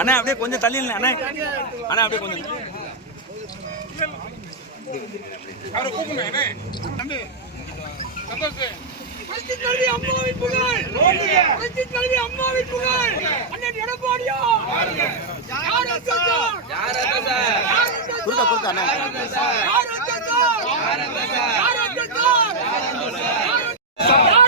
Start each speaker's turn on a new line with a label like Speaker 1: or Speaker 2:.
Speaker 1: அண்ணா அப்படியே கொஞ்சம் தள்ளி அண்ணா அண்ணா அப்படியே கொஞ்சம்
Speaker 2: புரிதா
Speaker 3: புரிதா